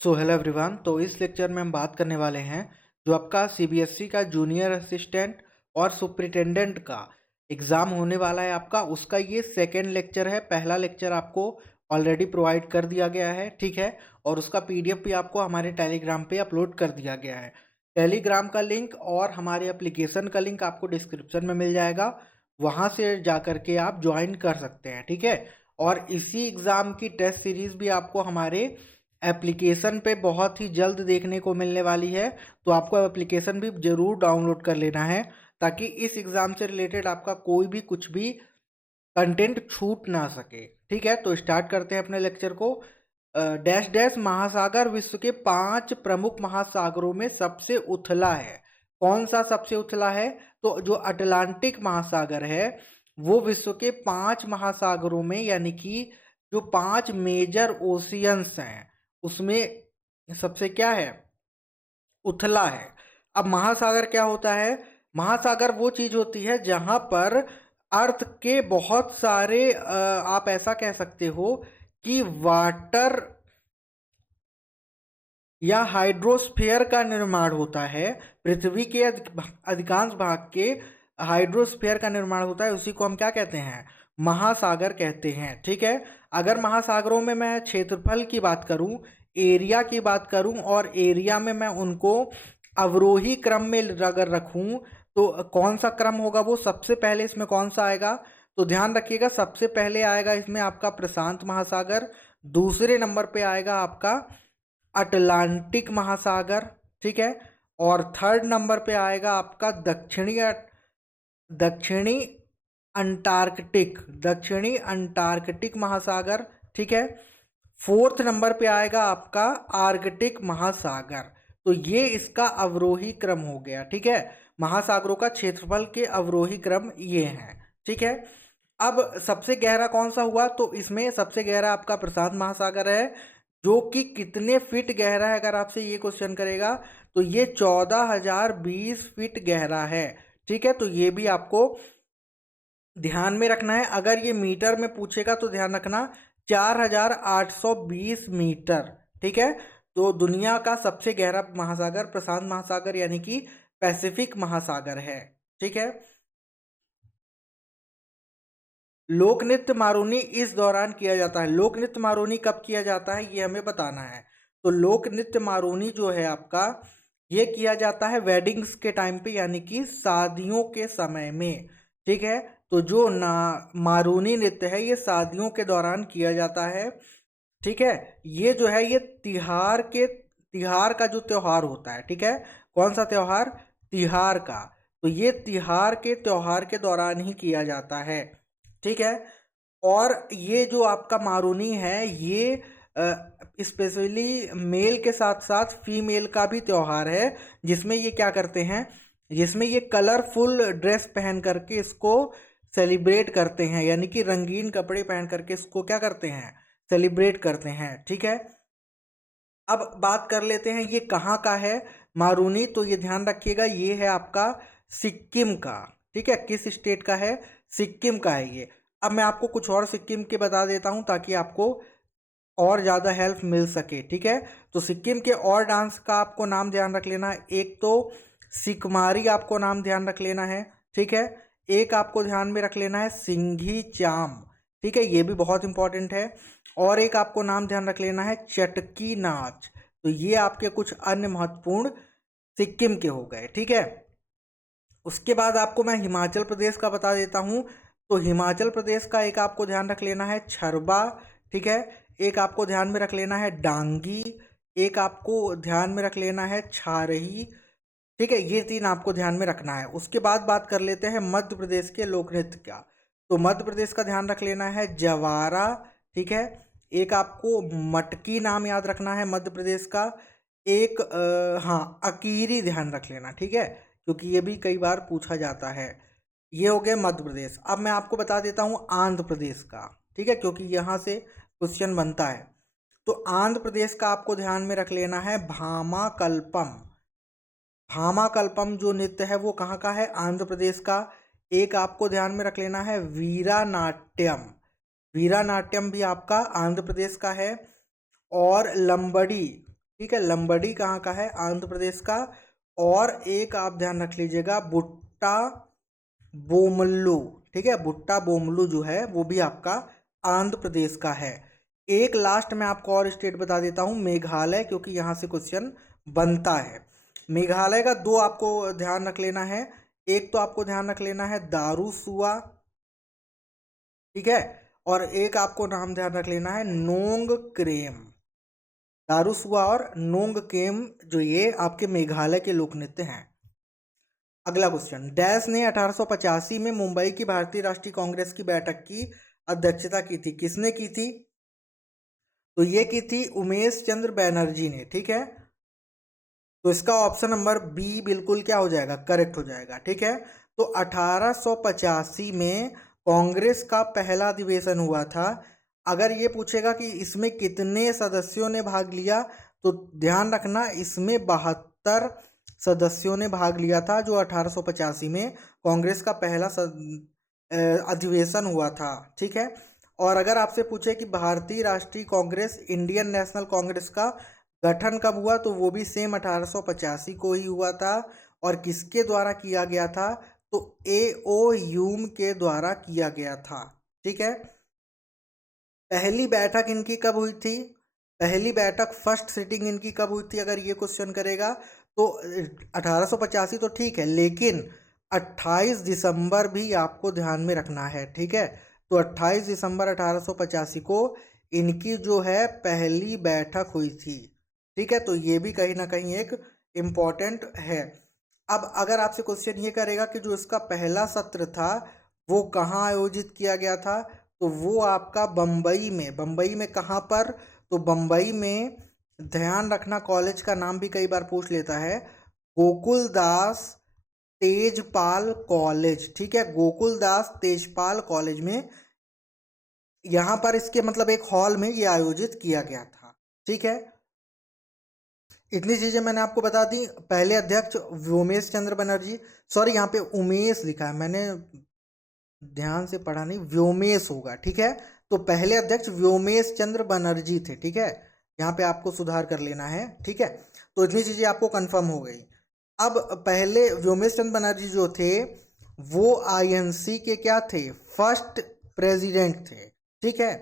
So hello everyone. तो इस lecture में हम बात करने वाले हैं जो आपका सीबीएसई का जूनियर असिस्टेंट और सुपरिटेंडेंट का एग्ज़ाम होने वाला है आपका, उसका ये सेकेंड लेक्चर है। पहला लेक्चर आपको ऑलरेडी प्रोवाइड कर दिया गया है, ठीक है। और उसका पीडीएफ भी आपको हमारे टेलीग्राम पे अपलोड कर दिया गया है। टेलीग्राम का लिंक और हमारे एप्लीकेशन का लिंक आपको डिस्क्रिप्शन में मिल जाएगा, वहाँ से जा कर के आप ज्वाइन कर सकते हैं, ठीक है। और इसी एग्ज़ाम की टेस्ट सीरीज़ भी आपको हमारे एप्लीकेशन पे बहुत ही जल्द देखने को मिलने वाली है। तो आपको एप्लीकेशन भी ज़रूर डाउनलोड कर लेना है, ताकि इस एग्ज़ाम से रिलेटेड आपका कोई भी कुछ भी कंटेंट छूट ना सके, ठीक है। तो स्टार्ट करते हैं अपने लेक्चर को। डैश डैश महासागर विश्व के 5 प्रमुख महासागरों में सबसे उथला है। कौन सा सबसे उथला है? तो जो अटलांटिक महासागर है वो विश्व के 5 महासागरों में, यानी कि जो 5 मेजर ओशियंस हैं उसमें सबसे क्या है, उथला है। अब महासागर क्या होता है? महासागर वो चीज होती है जहां पर अर्थ के बहुत सारे आप ऐसा कह सकते हो कि वाटर या हाइड्रोस्फीयर का निर्माण होता है। पृथ्वी के अधिकांश भाग के हाइड्रोस्फीयर का निर्माण होता है, उसी को हम क्या कहते हैं? महासागर कहते हैं, ठीक है। अगर महासागरों में मैं क्षेत्रफल की बात करूं, एरिया की बात करूं, और एरिया में मैं उनको अवरोही क्रम में अगर रखूं, तो कौन सा क्रम होगा? वो सबसे पहले इसमें कौन सा आएगा? तो ध्यान रखिएगा, सबसे पहले आएगा इसमें आपका प्रशांत महासागर, दूसरे नंबर पे आएगा आपका अटलांटिक महासागर, ठीक है। और थर्ड नंबर पे आएगा आपका दक्षिणी दक्षिणी अंटार्कटिक महासागर, ठीक है। फोर्थ नंबर पे आएगा आपका आर्कटिक महासागर। तो ये इसका अवरोही क्रम हो गया, ठीक है। महासागरों का क्षेत्रफल के अवरोही क्रम ये हैं, ठीक है। अब सबसे गहरा कौन सा हुआ? तो इसमें सबसे गहरा आपका प्रशांत महासागर है, जो कि कितने फीट गहरा है अगर आपसे ये क्वेश्चन करेगा तो ये 14,020 फीट गहरा है, ठीक है। तो ये भी आपको ध्यान में रखना है। अगर ये मीटर में पूछेगा तो ध्यान रखना 4,820 मीटर, ठीक है। तो दुनिया का सबसे गहरा महासागर प्रशांत महासागर यानी कि पैसिफिक महासागर है, ठीक है। लोक नृत्य मारूनी इस दौरान किया जाता है। लोक नृत्य मारूनी कब किया जाता है ये हमें बताना है। तो लोक नृत्य मारूनी जो है आपका, ये किया जाता है वेडिंग्स के टाइम पे, यानी कि शादियों के समय में, ठीक है। तो जो ना मारूनी नृत्य है ये शादियों के दौरान किया जाता है, ठीक है। ये जो है ये तिहार का जो त्योहार होता है, ठीक है। कौन सा त्योहार? तिहार का। तो ये तिहार के त्योहार के दौरान ही किया जाता है, ठीक है। और ये जो आपका मारूनी है ये स्पेशली मेल के साथ साथ फीमेल का भी त्योहार है, जिसमें ये क्या करते हैं, जिसमें ये कलरफुल ड्रेस पहन करके इसको सेलिब्रेट करते हैं, यानी कि रंगीन कपड़े पहन करके इसको क्या करते हैं, सेलिब्रेट करते हैं, ठीक है। अब बात कर लेते हैं ये कहाँ का है मारूनी। तो ये ध्यान रखिएगा, ये है आपका सिक्किम का, ठीक है। किस स्टेट का है? सिक्किम का है ये। अब मैं आपको कुछ और सिक्किम के बता देता हूँ ताकि आपको और ज़्यादा हेल्प मिल सके, ठीक है। तो सिक्किम के और डांस का आपको नाम ध्यान रख लेना है। एक तो सिकमारी आपको नाम ध्यान रख लेना है, ठीक है। एक आपको ध्यान में रख लेना है सिंघी चाम, ठीक है, ये भी बहुत इंपॉर्टेंट है। और एक आपको नाम ध्यान रख लेना है चटकी नाच। तो ये आपके कुछ अन्य महत्वपूर्ण सिक्किम के हो गए, ठीक है। उसके बाद आपको मैं हिमाचल प्रदेश का बता देता हूँ। तो हिमाचल प्रदेश का एक आपको ध्यान रख लेना है छरबा, ठीक है। एक आपको ध्यान में रख लेना है डांगी, एक आपको ध्यान में रख लेना है छारही, ठीक है। ये तीन आपको ध्यान में रखना है। उसके बाद बात कर लेते हैं मध्य प्रदेश के लोक नृत्य का। तो मध्य प्रदेश का ध्यान रख लेना है जवारा, ठीक है। एक आपको मटकी नाम याद रखना है मध्य प्रदेश का। एक हाँ, अकीरी ध्यान रख लेना, ठीक है, क्योंकि ये भी कई बार पूछा जाता है। ये हो गए मध्य प्रदेश। अब मैं आपको बता देता हूँ आंध्र प्रदेश का, ठीक है, क्योंकि यहाँ से क्वेश्चन बनता है। तो आंध्र प्रदेश का आपको ध्यान में रख लेना है भामाकल्पम। भामाकल्पम जो नृत्य है वो कहाँ का है? आंध्र प्रदेश का। एक आपको ध्यान में रख लेना है वीरा नाट्यम। वीरा नाट्यम भी आपका आंध्र प्रदेश का है। और लंबड़ी, ठीक है। लंबडी कहाँ का है? आंध्र प्रदेश का। और एक आप ध्यान रख लीजिएगा, बुट्टा बोमल्लू। ठीक है, बुट्टा बोमलू जो है वो भी आपका आंध्र प्रदेश का है। एक लास्ट में आपको और स्टेट बता देता हूँ, मेघालय, क्योंकि यहाँ से क्वेश्चन बनता है। मेघालय का दो आपको ध्यान रख लेना है। एक तो आपको ध्यान रख लेना है दारूसुआ, ठीक है, और एक आपको नाम ध्यान रख लेना है नोंग क्रेम। दारूसुआ और नोंग केम जो ये आपके मेघालय के लोक नृत्य हैं। अगला क्वेश्चन, डैश ने 1885 में मुंबई की भारतीय राष्ट्रीय कांग्रेस की बैठक की अध्यक्षता की थी? किसने की थी? तो ये की थी उमेश चंद्र बैनर्जी ने। ठीक है, तो इसका ऑप्शन नंबर बी बिल्कुल क्या हो जाएगा? करेक्ट हो जाएगा। ठीक है, तो 1885 में कांग्रेस का पहला अधिवेशन हुआ था। अगर ये पूछेगा कि इसमें कितने सदस्यों ने भाग लिया, तो ध्यान रखना इसमें 72 सदस्यों ने भाग लिया था, जो 1885 में कांग्रेस का पहला अधिवेशन हुआ था। ठीक है, और अगर आपसे पूछे कि भारतीय राष्ट्रीय कांग्रेस, इंडियन नेशनल कांग्रेस का गठन कब हुआ, तो वो भी सेम 1885 को ही हुआ था। और किसके द्वारा किया गया था? तो ए.ओ. ह्यूम के द्वारा किया गया था। ठीक है, पहली बैठक इनकी कब हुई थी? पहली बैठक, फर्स्ट सिटिंग इनकी कब हुई थी? अगर ये क्वेश्चन करेगा तो 1885 तो ठीक है, लेकिन 28 दिसंबर भी आपको ध्यान में रखना है। ठीक है, तो 28 दिसंबर 1885 को इनकी जो है पहली बैठक हुई थी। ठीक है, तो ये भी कहीं ना कहीं एक इम्पॉर्टेंट है। अब अगर आपसे क्वेश्चन ये करेगा कि जो इसका पहला सत्र था वो कहाँ आयोजित किया गया था, तो वो आपका बम्बई में। बम्बई में कहाँ पर? तो बम्बई में, ध्यान रखना कॉलेज का नाम भी कई बार पूछ लेता है, गोकुलदास तेजपाल कॉलेज। ठीक है, गोकुलदास तेजपाल कॉलेज में, यहाँ पर इसके मतलब एक हॉल में ये आयोजित किया गया था। ठीक है, इतनी चीजें मैंने आपको बता दी। पहले अध्यक्ष व्योमेश चंद्र बनर्जी, सॉरी यहाँ पे उमेश लिखा है, मैंने ध्यान से पढ़ा नहीं, व्योमेश होगा। ठीक है, तो पहले अध्यक्ष व्योमेश चंद्र बनर्जी थे। ठीक है, यहाँ पे आपको सुधार कर लेना है। ठीक है, तो इतनी चीजें आपको कंफर्म हो गई। अब पहले व्योमेश चंद्र बनर्जी जो थे वो आईएनसी के क्या थे? फर्स्ट प्रेसिडेंट थे। ठीक है,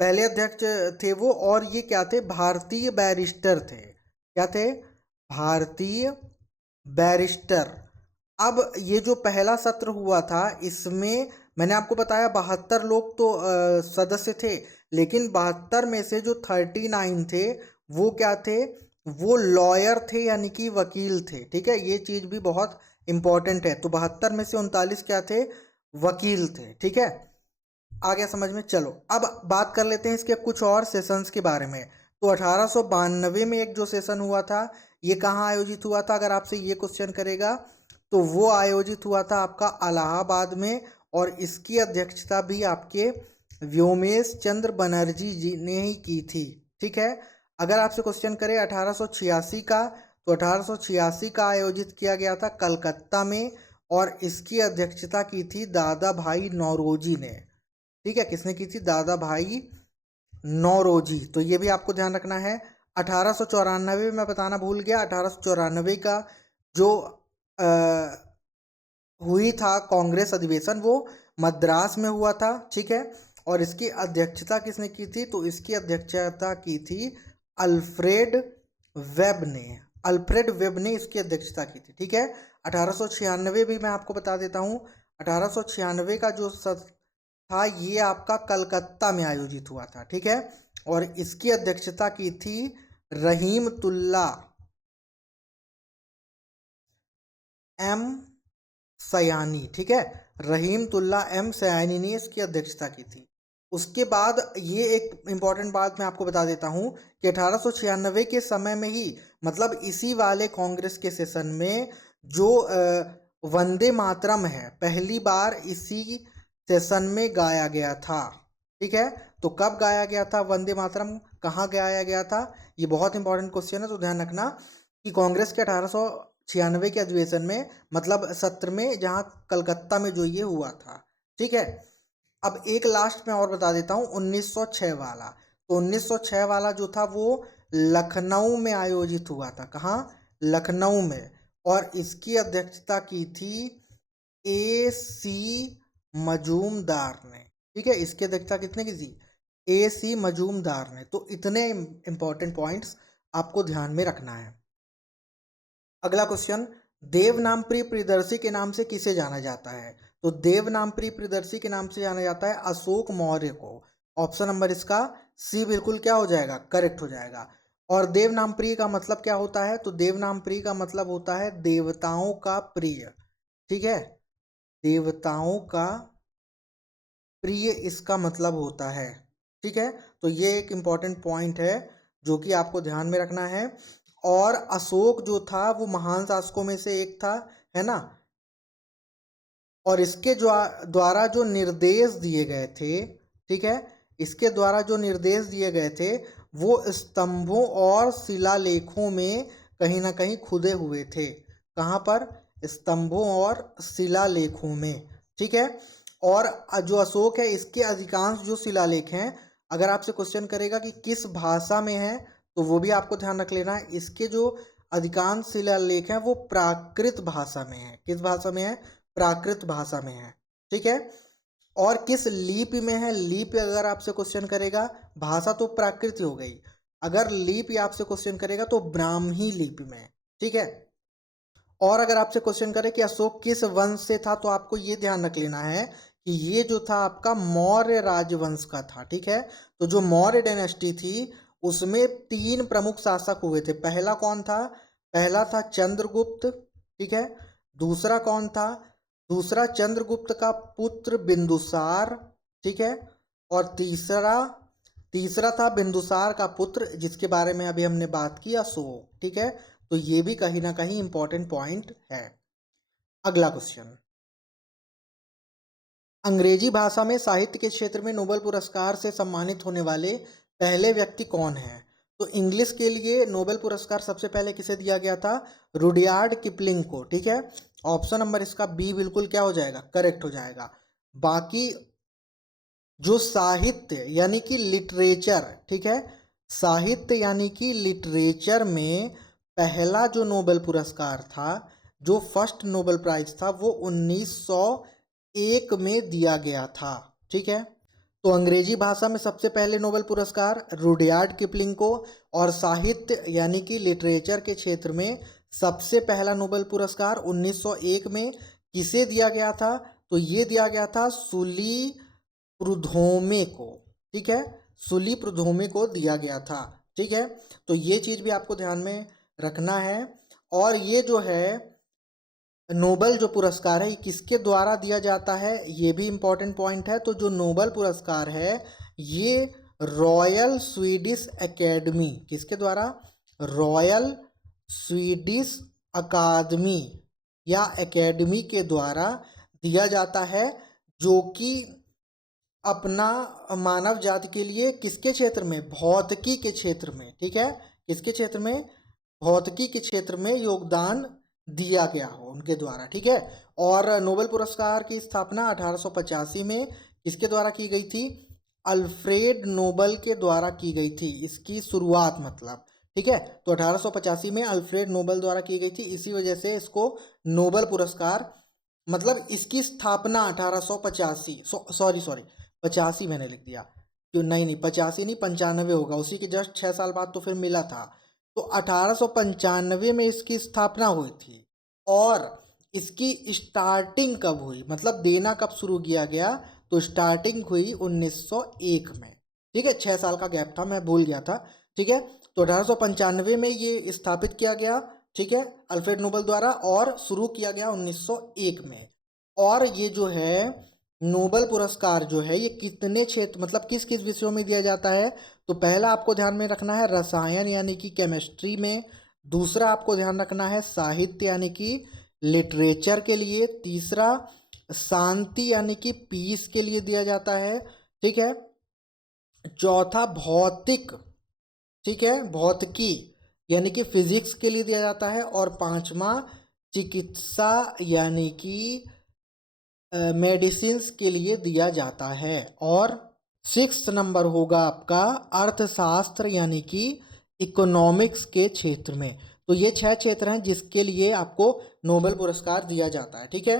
पहले अध्यक्ष थे वो, और ये क्या थे? भारतीय बैरिस्टर थे। क्या थे? भारतीय बैरिस्टर। अब ये जो पहला सत्र हुआ था, इसमें मैंने आपको बताया 72 लोग तो सदस्य थे, लेकिन 72 में से जो 39 थे वो क्या थे? वो लॉयर थे, यानी कि वकील थे। ठीक है, ये चीज भी बहुत इंपॉर्टेंट है। तो 72 में से 39 क्या थे? वकील थे। ठीक है, आ गया समझ में? चलो अब बात कर लेते हैं इसके कुछ और सेशंस के बारे में। तो 1892 में एक जो सेशन हुआ था, ये कहाँ आयोजित हुआ था? अगर आपसे ये क्वेश्चन करेगा तो वो आयोजित हुआ था आपका इलाहाबाद में, और इसकी अध्यक्षता भी आपके व्योमेश चंद्र बनर्जी जी ने ही की थी। ठीक है, अगर आपसे क्वेश्चन करे 1886 का, तो 1886 का आयोजित किया गया था कलकत्ता में, और इसकी अध्यक्षता की थी दादा भाई नौरोजी ने। ठीक है, किसने की थी? दादा भाई नौरोजी। तो ये भी आपको ध्यान रखना है। 1894 में बताना भूल गया, 1894 का जो हुई था कांग्रेस अधिवेशन, वो मद्रास में हुआ था। ठीक है, और इसकी अध्यक्षता किसने की थी? तो इसकी अध्यक्षता की थी अल्फ्रेड वेब ने। अल्फ्रेड वेब ने इसकी अध्यक्षता की थी। ठीक है, 1896 भी मैं आपको बता देता हूँ, 1896 का जो था ये आपका कलकत्ता में आयोजित हुआ था। ठीक है, और इसकी अध्यक्षता की थी रहीमतुल्ला एम सयानी। ठीक है, रहीमतुल्ला एम सयानी ने इसकी अध्यक्षता की थी। उसके बाद ये एक इम्पॉर्टेंट बात मैं आपको बता देता हूँ कि 1896 के समय में ही, मतलब इसी वाले कांग्रेस के सेशन में, जो वंदे मातरम है, पहली बार इसी सेशन में गाया गया था। ठीक है, तो कब गाया गया था वंदे मातरम? कहाँ गाया गया था? ये बहुत इंपॉर्टेंट क्वेश्चन है, तो ध्यान रखना कि कांग्रेस के 1896 के अधिवेशन में, मतलब सत्र में, जहाँ कलकत्ता में जो ये हुआ था। ठीक है, अब एक लास्ट में और बता देता हूँ, 1906 वाला। तो 1906 वाला जो था वो लखनऊ में आयोजित हुआ था। कहाँ? लखनऊ में। और इसकी अध्यक्षता की थी AC मजूमदार ने। ठीक है, इसकी अध्यक्षता किसने की थी? AC मजूमदार ने। तो इतने इंपॉर्टेंट पॉइंट्स आपको ध्यान में रखना है। अगला क्वेश्चन, देवनामप्रिय प्रियदर्शी के नाम से किसे जाना जाता है? तो देवनामप्रिय प्रियदर्शी के नाम से जाना जाता है अशोक मौर्य को। ऑप्शन नंबर इसका सी बिल्कुल क्या हो जाएगा? करेक्ट हो जाएगा। और देवनामप्रिय का मतलब क्या होता है? तो देवनामप्रिय का मतलब होता है देवताओं का प्रिय। ठीक है, देवताओं का प्रिय इसका मतलब होता है। ठीक है, तो ये एक इम्पॉर्टेंट पॉइंट है जो कि आपको ध्यान में रखना है। और अशोक जो था वो महान शासकों में से एक था, है ना। और इसके द्वारा जो निर्देश दिए गए थे, ठीक है, इसके द्वारा जो निर्देश दिए गए थे वो स्तंभों और शिलालेखों में कहीं ना कहीं खुदे हुए थे। कहाँ पर? स्तंभों और शिलालेखों में। ठीक है, और जो अशोक है इसके अधिकांश जो शिलालेख हैं, अगर आपसे क्वेश्चन करेगा कि किस भाषा में है, तो वो भी आपको ध्यान रख लेना है। इसके जो अधिकांश शिलालेख हैं वो प्राकृत भाषा में है। किस भाषा में है? प्राकृत भाषा में है। ठीक है, और किस लिपि में है? लिपि अगर आपसे क्वेश्चन करेगा, भाषा तो प्राकृत हो गई, अगर लिपि आपसे क्वेश्चन करेगा तो ब्राह्मी लिपि में। ठीक है, और अगर आपसे क्वेश्चन करे कि अशोक किस वंश से था, तो आपको ये ध्यान रख लेना है कि ये जो था आपका मौर्य राजवंश का था। ठीक है, तो जो मौर्य डायनेस्टी थी उसमें 3 प्रमुख शासक हुए थे। पहला कौन था? पहला था चंद्रगुप्त। ठीक है, दूसरा कौन था? दूसरा चंद्रगुप्त का पुत्र बिंदुसार। ठीक है, और तीसरा तीसरा था बिंदुसार का पुत्र जिसके बारे में अभी हमने बात की, अशोक। ठीक है, तो ये भी कहीं ना कहीं इंपॉर्टेंट पॉइंट है। अगला क्वेश्चन, अंग्रेजी भाषा में साहित्य के क्षेत्र में नोबेल पुरस्कार से सम्मानित होने वाले पहले व्यक्ति कौन है? तो इंग्लिश के लिए नोबेल पुरस्कार सबसे पहले किसे दिया गया था? रुडयार्ड किपलिंग को। ठीक है, ऑप्शन नंबर इसका बी बिल्कुल क्या हो जाएगा? करेक्ट हो जाएगा। बाकी जो साहित्य यानी कि लिटरेचर, ठीक है, साहित्य यानी कि लिटरेचर में पहला जो नोबेल पुरस्कार था, जो फर्स्ट नोबेल प्राइज था, वो 1901 में दिया गया था। ठीक है, तो अंग्रेजी भाषा में सबसे पहले नोबेल पुरस्कार रुडयार्ड किपलिंग को, और साहित्य यानी कि लिटरेचर के क्षेत्र में सबसे पहला नोबेल पुरस्कार 1901 में किसे दिया गया था? तो ये दिया गया था सुली प्रुधोमे को। ठीक है, सुली प्रुधोमे को दिया गया था। ठीक है, तो ये चीज़ भी आपको ध्यान में रखना है। और ये जो है नोबेल जो पुरस्कार है ये किसके द्वारा दिया जाता है, ये भी इम्पोर्टेंट पॉइंट है। तो जो नोबेल पुरस्कार है ये रॉयल स्वीडिश एकेडमी, किसके द्वारा? रॉयल स्वीडिश अकादमी या एकेडमी के द्वारा दिया जाता है, जो कि अपना मानव जाति के लिए किसके क्षेत्र में? भौतिकी के क्षेत्र में। ठीक है, किसके क्षेत्र में? भौतिकी के क्षेत्र में योगदान दिया गया हो उनके द्वारा। ठीक है, और नोबेल पुरस्कार की स्थापना 1885 में किसके द्वारा की गई थी? अल्फ्रेड नोबेल के द्वारा की गई थी, इसकी शुरुआत मतलब। ठीक है, तो 1885 में अल्फ्रेड नोबेल द्वारा की गई थी, इसी वजह से इसको नोबेल पुरस्कार, मतलब इसकी स्थापना 1885, सॉरी 85 मैंने लिख दिया, क्यों? नहीं 85 नहीं, 95 होगा, उसी के जस्ट 6 साल बाद तो फिर मिला था। तो 1895 में इसकी स्थापना हुई थी। और इसकी स्टार्टिंग कब हुई, मतलब देना कब शुरू किया गया? तो स्टार्टिंग हुई 1901 में। ठीक है, 6 साल का गैप था, मैं भूल गया था। ठीक है, तो 1895 में ये स्थापित किया गया। ठीक है, अल्फ्रेड नोबेल द्वारा, और शुरू किया गया 1901 में। और ये जो है नोबेल पुरस्कार जो है ये कितने क्षेत्र, मतलब किस किस विषयों में दिया जाता है? तो पहला आपको ध्यान में रखना है रसायन यानी कि केमिस्ट्री में। दूसरा आपको ध्यान रखना है साहित्य यानी कि लिटरेचर के लिए। तीसरा शांति यानी कि पीस के लिए दिया जाता है। ठीक है, चौथा भौतिक, ठीक है, भौतिकी यानी कि फिजिक्स के लिए दिया जाता है। और पांचवा चिकित्सा यानी कि मेडिसिन्स के लिए दिया जाता है। और 6 नंबर होगा आपका अर्थशास्त्र यानी कि इकोनॉमिक्स के क्षेत्र में। तो ये 6 क्षेत्र हैं जिसके लिए आपको नोबेल पुरस्कार दिया जाता है। ठीक है,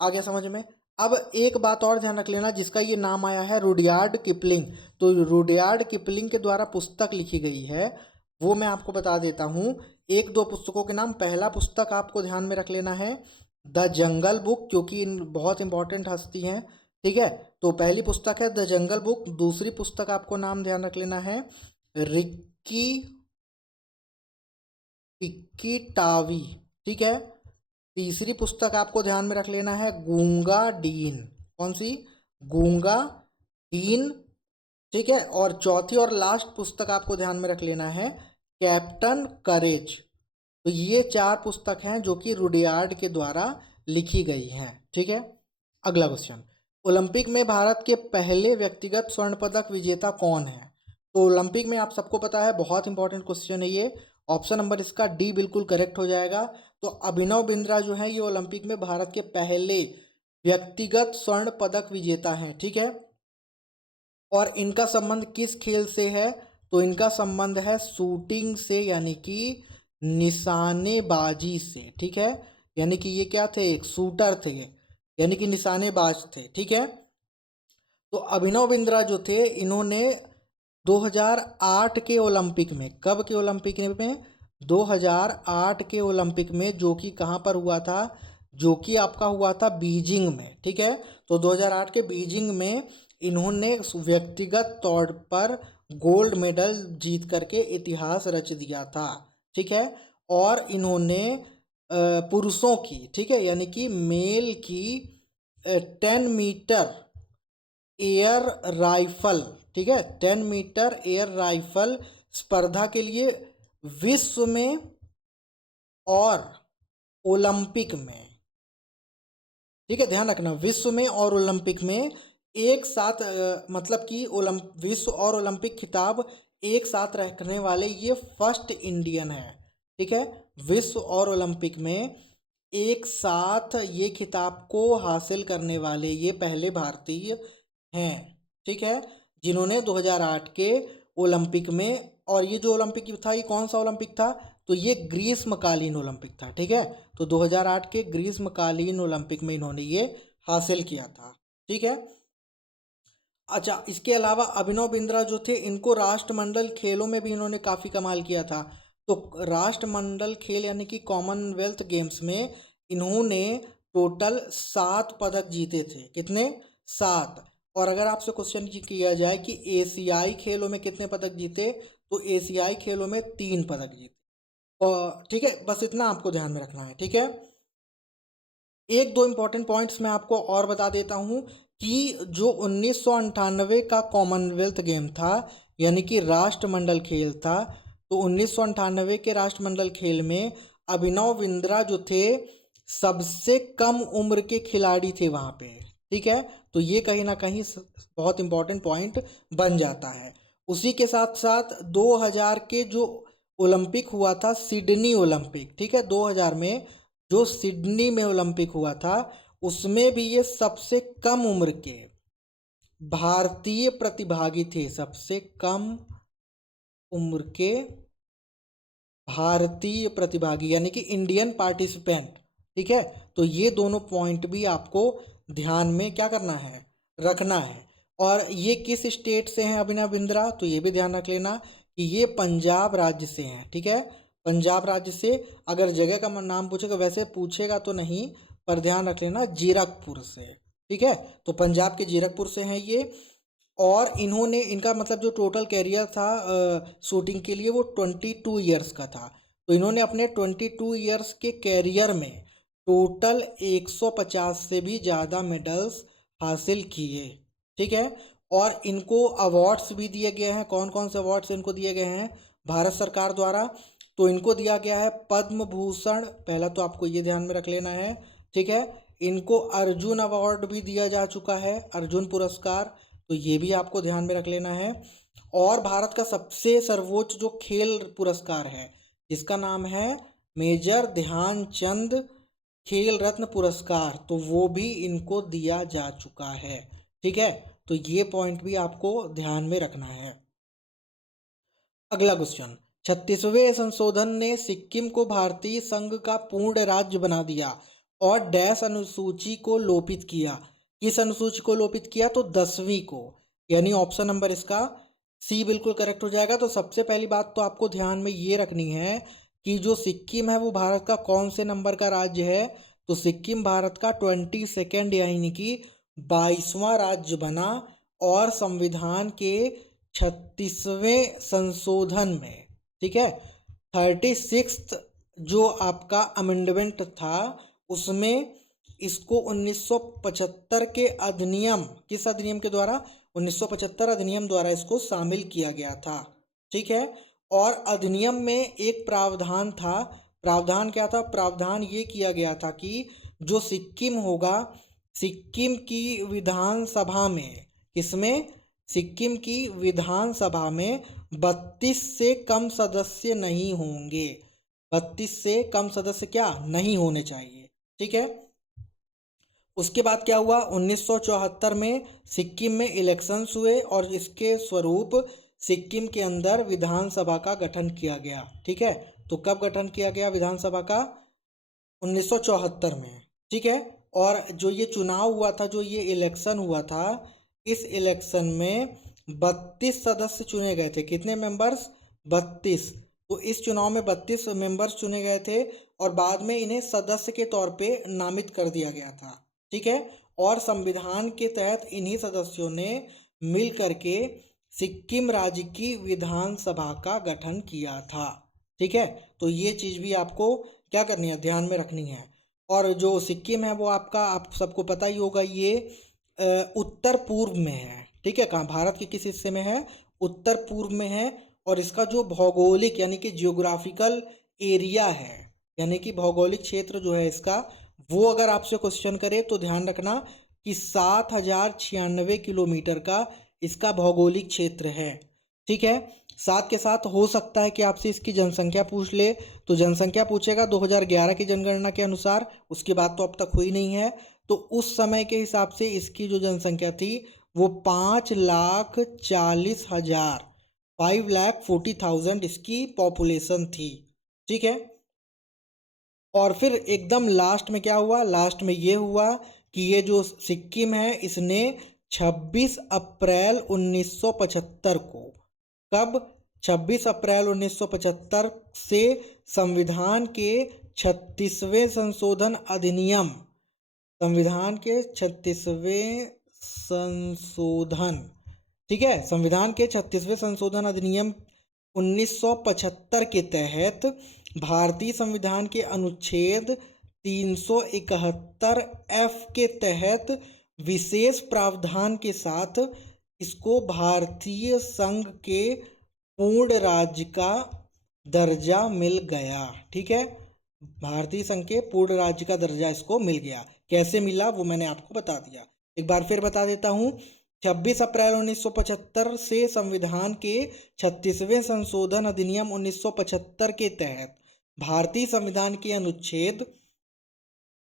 आ गया समझ में। अब एक बात और ध्यान रख लेना, जिसका ये नाम आया है रुडयार्ड किपलिंग। तो रुडयार्ड किपलिंग के द्वारा पुस्तक लिखी गई है, वो मैं आपको बता देता हूँ। एक दो पुस्तकों के नाम, पहला पुस्तक आपको ध्यान में रख लेना है द जंगल बुक, क्योंकि बहुत इंपॉर्टेंट हस्ती हैं। ठीक है, तो पहली पुस्तक है द जंगल बुक। दूसरी पुस्तक आपको नाम ध्यान रख लेना है रिक्की टिक्की टावी। ठीक है, तीसरी पुस्तक आपको ध्यान में रख लेना है गूंगा डीन। कौन सी? गूंगा डीन। ठीक है, और चौथी और लास्ट पुस्तक आपको ध्यान में रख लेना है कैप्टन करेज। तो ये 4 पुस्तक हैं जो कि रुडयार्ड के द्वारा लिखी गई हैं। ठीक है, अगला क्वेश्चन, ओलंपिक में भारत के पहले व्यक्तिगत स्वर्ण पदक विजेता कौन है? तो ओलंपिक में आप सबको पता है, बहुत इंपॉर्टेंट क्वेश्चन है ये। ऑप्शन नंबर इसका डी बिल्कुल करेक्ट हो जाएगा। तो अभिनव बिंद्रा जो है ये ओलंपिक में भारत के पहले व्यक्तिगत स्वर्ण पदक विजेता हैं। ठीक है, और इनका संबंध किस खेल से है? तो इनका संबंध है शूटिंग से, यानी कि निशानेबाजी से। ठीक है, यानी कि ये क्या थे? एक शूटर थे, यानी कि निशानेबाज थे। ठीक है, तो अभिनव बिंद्रा जो थे इन्होंने 2008 के ओलंपिक में, कब के ओलंपिक में? 2008 के ओलंपिक में, जो कि कहाँ पर हुआ था? जो कि आपका हुआ था बीजिंग में। ठीक है, तो 2008 के बीजिंग में इन्होंने व्यक्तिगत तौर पर गोल्ड मेडल जीत करके इतिहास रच दिया था। ठीक है, और इन्होंने पुरुषों की, ठीक है, यानी कि मेल की 10 मीटर एयर राइफल, ठीक है, 10 मीटर एयर राइफल स्पर्धा के लिए विश्व में और ओलंपिक में, ठीक है, ध्यान रखना, विश्व में और ओलंपिक में एक साथ मतलब कि विश्व और ओलंपिक खिताब एक साथ रखने वाले ये फर्स्ट इंडियन है। ठीक है, विश्व और ओलंपिक में एक साथ ये खिताब को हासिल करने वाले ये पहले भारतीय हैं। ठीक है, जिन्होंने 2008 के ओलंपिक में, और ये जो ओलंपिक था ये कौन सा ओलंपिक था? तो ये ग्रीष्मकालीन ओलंपिक था। ठीक है, तो 2008 के ग्रीष्मकालीन ओलंपिक में इन्होंने ये हासिल किया था। ठीक है, अच्छा, इसके अलावा अभिनव बिंद्रा जो थे इनको राष्ट्रमंडल खेलों में भी इन्होंने काफ़ी कमाल किया था। तो राष्ट्रमंडल खेल यानी कि कॉमनवेल्थ गेम्स में इन्होंने टोटल 7 पदक जीते थे। कितने? 7। और अगर आपसे क्वेश्चन किया जाए कि एशियाई खेलों में कितने पदक जीते, तो एशियाई खेलों में 3 पदक जीते। और ठीक है, बस इतना आपको ध्यान में रखना है। ठीक है, एक दो इम्पॉर्टेंट पॉइंट्स मैं आपको और बता देता हूँ कि जो 1998 का कॉमनवेल्थ गेम था, यानी कि राष्ट्रमंडल खेल था, तो 1998 के राष्ट्रमंडल खेल में अभिनव बिंद्रा जो थे सबसे कम उम्र के खिलाड़ी थे वहाँ पे। ठीक है, तो ये कहीं ना कहीं बहुत इंपॉर्टेंट पॉइंट बन जाता है। उसी के साथ साथ 2000 के जो ओलंपिक हुआ था, सिडनी ओलंपिक, ठीक है, 2000 में जो सिडनी में ओलंपिक हुआ था, उसमें भी ये सबसे कम उम्र के भारतीय प्रतिभागी थे। सबसे कम उम्र के भारतीय प्रतिभागी, यानी कि इंडियन पार्टिसिपेंट। ठीक है, तो ये दोनों पॉइंट भी आपको ध्यान में क्या करना है? रखना है। और ये किस स्टेट से हैं अभिनव बिंद्रा? तो ये भी ध्यान रख लेना कि ये पंजाब राज्य से हैं। ठीक है, पंजाब राज्य से। अगर जगह का नाम पूछेगा, वैसे पूछेगा तो नहीं, पर ध्यान रख लेना जीरकपुर से। ठीक है, तो पंजाब के जीरकपुर से हैं ये। और इन्होंने, इनका मतलब जो टोटल कैरियर था शूटिंग के लिए, वो 22 ईयर्स का था। तो इन्होंने अपने 22 ईयर्स के कैरियर में टोटल 150 से भी ज़्यादा मेडल्स हासिल किए। ठीक है, और इनको अवार्ड्स भी दिए गए हैं। कौन कौन से अवार्ड्स इनको दिए गए हैं भारत सरकार द्वारा? तो इनको दिया गया है पद्म भूषण, पहला तो आपको ये ध्यान में रख लेना है। ठीक है, इनको अर्जुन अवार्ड भी दिया जा चुका है, अर्जुन पुरस्कार, तो ये भी आपको ध्यान में रख लेना है। और भारत का सबसे सर्वोच्च जो खेल पुरस्कार है, जिसका नाम है मेजर ध्यानचंद खेल रत्न पुरस्कार, तो वो भी इनको दिया जा चुका है। ठीक है, तो ये पॉइंट भी आपको ध्यान में रखना है। अगला क्वेश्चन, 36वें संशोधन ने सिक्किम को भारतीय संघ का पूर्ण राज्य बना दिया और डैश अनुसूची को लोपित किया। किस अनुसूची को लोपित किया? तो 10वीं को, यानी ऑप्शन नंबर इसका सी बिल्कुल करेक्ट हो जाएगा। तो सबसे पहली बात तो आपको ध्यान में ये रखनी है कि जो सिक्किम है वो भारत का कौन से नंबर का राज्य है? तो सिक्किम भारत का 22 यानी कि 22वां राज्य बना और संविधान के 36वें संशोधन में, ठीक है, 36th जो आपका अमेंडमेंट था उसमें इसको 1975 के अधिनियम, किस अधिनियम के द्वारा? 1975 अधिनियम द्वारा इसको शामिल किया गया था, ठीक है। और अधिनियम में एक प्रावधान था, प्रावधान क्या था? प्रावधान ये किया गया था कि जो सिक्किम होगा, सिक्किम की विधानसभा में, किसमें? सिक्किम की विधानसभा में 32 से कम सदस्य नहीं होंगे। 32 से कम सदस्य क्या नहीं होने चाहिए, ठीक है। उसके बाद क्या हुआ? 1974 में सिक्किम में इलेक्शंस हुए और इसके स्वरूप सिक्किम के अंदर विधानसभा का गठन किया गया, ठीक है। तो कब गठन किया गया विधानसभा का? 1974 में, ठीक है। और जो ये चुनाव हुआ था, जो ये इलेक्शन हुआ था, इस इलेक्शन में 32 सदस्य चुने गए थे। कितने मेंबर्स? 32। तो इस चुनाव में 32 मेंबर्स चुने गए थे और बाद में इन्हें सदस्य के तौर पे नामित कर दिया गया था, ठीक है। और संविधान के तहत इन्हीं सदस्यों ने मिल करके सिक्किम राज्य की विधानसभा का गठन किया था, ठीक है। तो ये चीज़ भी आपको क्या करनी है? ध्यान में रखनी है। और जो सिक्किम है वो आपका, आप सबको पता ही होगा, ये उत्तर पूर्व में है, ठीक है। कहाँ? भारत के किस हिस्से में है? उत्तर पूर्व में है। और इसका जो भौगोलिक यानी कि जियोग्राफिकल एरिया है, यानी कि भौगोलिक क्षेत्र जो है इसका, वो अगर आपसे क्वेश्चन करे तो ध्यान रखना कि 7096 किलोमीटर का इसका भौगोलिक क्षेत्र है, ठीक है। साथ के साथ हो सकता है कि आपसे इसकी जनसंख्या पूछ ले, तो जनसंख्या पूछेगा 2011 की जनगणना के अनुसार, उसकी बात तो अब तक हुई नहीं है। तो उस समय के हिसाब से इसकी जो जनसंख्या थी वो 5,40,000, 5,40,000 इसकी पॉपुलेशन थी, ठीक है। और फिर एकदम लास्ट में क्या हुआ? लास्ट में ये हुआ कि ये जो सिक्किम है इसने 26 अप्रैल 1975 को, कब? 26 अप्रैल 1975 से संविधान के 36वें संशोधन अधिनियम, संविधान के 36वें संशोधन, ठीक है, संविधान के 36वें संशोधन अधिनियम 1975 के तहत भारतीय संविधान के अनुच्छेद 371 एफ के तहत विशेष प्रावधान के साथ इसको भारतीय संघ के पूर्ण राज्य का दर्जा मिल गया, ठीक है। भारतीय संघ के पूर्ण राज्य का दर्जा इसको मिल गया। कैसे मिला वो मैंने आपको बता दिया, एक बार फिर बता देता हूँ। 26 अप्रैल 1975 से संविधान के 36वें संशोधन अधिनियम 1975 के तहत भारतीय संविधान के अनुच्छेद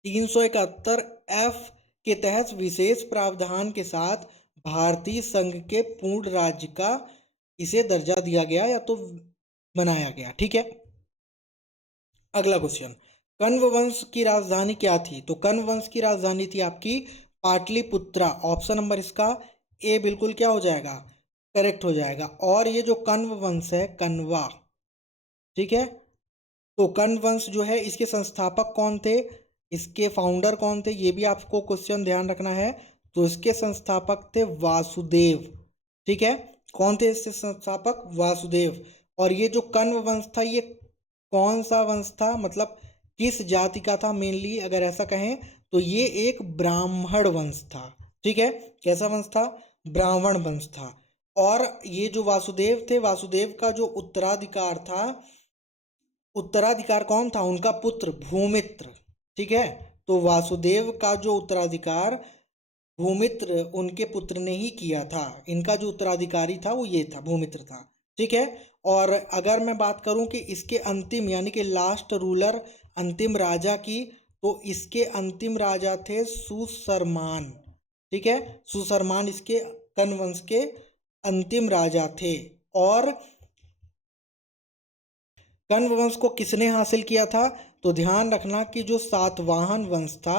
371 एफ के तहत विशेष प्रावधान के साथ भारतीय संघ के पूर्ण राज्य का इसे दर्जा दिया गया या तो बनाया गया, ठीक है। अगला क्वेश्चन, कण्व वंश की राजधानी क्या थी? तो कण्व वंश की राजधानी थी आपकी पाटलिपुत्रा। ऑप्शन नंबर इसका ए बिल्कुल क्या हो जाएगा? करेक्ट हो जाएगा। और ये जो कण्व वंश है, कण्वा, ठीक है, तो कण्व वंश जो है इसके संस्थापक कौन थे, इसके फाउंडर कौन थे, ये भी आपको क्वेश्चन ध्यान रखना है। तो इसके संस्थापक थे वासुदेव, ठीक है। कौन थे इसके संस्थापक? वासुदेव। और ये जो कण्व वंश था ये कौन सा वंश था, मतलब किस जाति का था? मेनली अगर ऐसा कहें तो ये एक ब्राह्मण वंश था, ठीक है। कैसा वंश था? ब्राह्मण वंश था। और ये जो वासुदेव थे, वासुदेव का जो उत्तराधिकार था, उत्तराधिकार कौन था? उनका पुत्र भूमित्र, ठीक है। तो वासुदेव का जो उत्तराधिकार भूमित्र उनके पुत्र ने ही किया था। इनका जो उत्तराधिकारी था वो ये था, भूमित्र था, ठीक है। और अगर मैं बात करूं कि इसके अंतिम यानी कि लास्ट रूलर, अंतिम राजा की, तो इसके अंतिम राजा थे सुशर्मान, ठीक है। सुशर्मान इसके कण्व वंश के अंतिम राजा थे। और कण्व वंश को किसने हासिल किया था? तो ध्यान रखना कि जो सातवाहन वंश था